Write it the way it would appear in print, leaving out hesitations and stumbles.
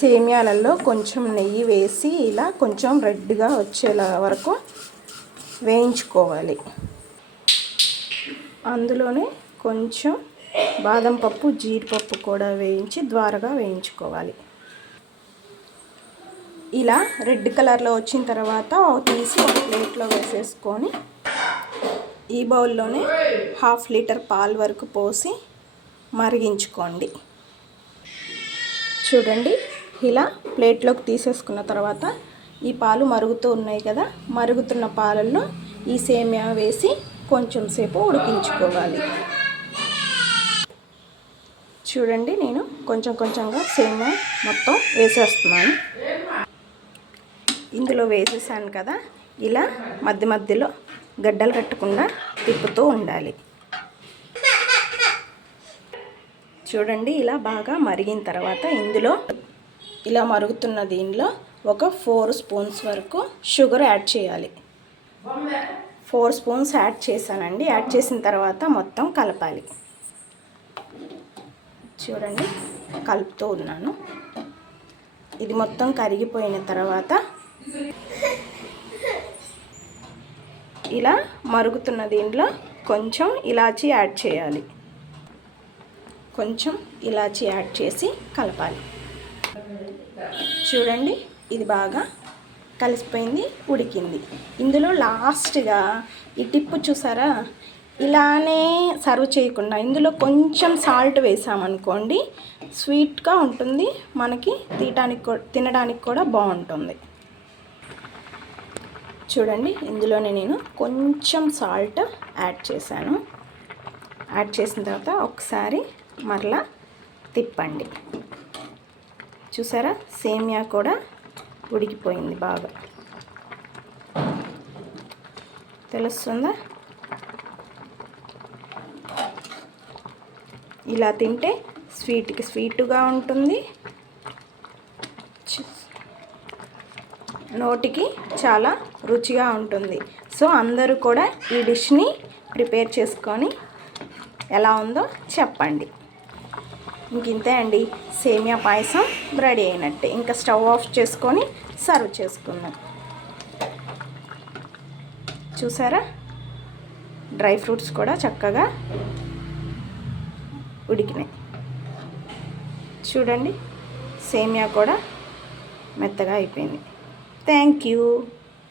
సేమియాలలో కొంచెం నెయ్యి వేసి ఇలా కొంచెం రెడ్గా వచ్చేలా వరకు వేయించుకోవాలి. అందులోనే కొంచెం బాదం పప్పు, జీడిపప్పు కూడా వేయించి ద్వారగా వేయించుకోవాలి. ఇలా రెడ్ కలర్లో వచ్చిన తర్వాత తీసి ఒక ప్లేట్లో వేసేసుకొని ఈ బౌల్లోనే 1/2 లీటర్ పాలు వరకు పోసి మరిగించుకోండి. చూడండి, ఇలా ప్లేట్లోకి తీసేసుకున్న తర్వాత ఈ పాలు మరుగుతూ ఉన్నాయి కదా, మరుగుతున్న పాలల్లో ఈ సేమియా వేసి కొంచెం సేపు ఉడికించుకోవాలి. చూడండి, నేను కొంచెం కొంచెంగా సేమియా మొత్తం వేసేస్తున్నాను. ఇందులో వేసేసాను కదా, ఇలా మధ్య మధ్యలో గడ్డలు కట్టకుండా తిప్పుతూ ఉండాలి. చూడండి, ఇలా బాగా మరిగిన తర్వాత ఇందులో ఇలా మరుగుతున్న దీనిలో ఒక 4 స్పూన్స్ వరకు షుగర్ యాడ్ చేయాలి. 4 స్పూన్స్ యాడ్ చేశానండి. యాడ్ చేసిన తర్వాత మొత్తం కలపాలి. చూడండి, కలుపుతూ ఉన్నాను. ఇది మొత్తం కరిగిపోయిన తర్వాత ఇలా మరుగుతున్న దీంట్లో కొంచెం ఇలాచీ యాడ్ చేయాలి. కొంచెం ఇలాచీ యాడ్ చేసి కలపాలి. చూడండి, ఇది బాగా కలిసిపోయింది, ఉడికింది. ఇందులో లాస్ట్గా ఈ టిప్పు చూసారా, ఇలానే సర్వ్ చేయకుండా ఇందులో కొంచెం సాల్ట్ వేసామనుకోండి, స్వీట్గా ఉంటుంది, మనకి తినడానికి కూడా బాగుంటుంది. చూడండి, ఇందులోనే నేను కొంచెం సాల్ట్ యాడ్ చేశాను. యాడ్ చేసిన తర్వాత ఒకసారి మరలా తిప్పండి. చూసారా, సేమియా కూడా ఉడికిపోయింది బాగా. తెలుస్తుందా? ఇలా తింటే స్వీట్కి స్వీటుగా ఉంటుంది, నోటికి చాలా రుచిగా ఉంటుంది. సో అందరూ కూడా ఈ డిష్ని ప్రిపేర్ చేసుకొని ఎలా ఉందో చెప్పండి. ఇంతే అండి, సేమియా పాయసం రెడీ అయినట్టే. ఇంకా స్టవ్ ఆఫ్ చేసుకొని సర్వ్ చేసుకుందాం. చూసారా, డ్రై ఫ్రూట్స్ కూడా చక్కగా ఉడికినాయి. చూడండి, సేమియా కూడా మెత్తగా అయిపోయింది. Thank you.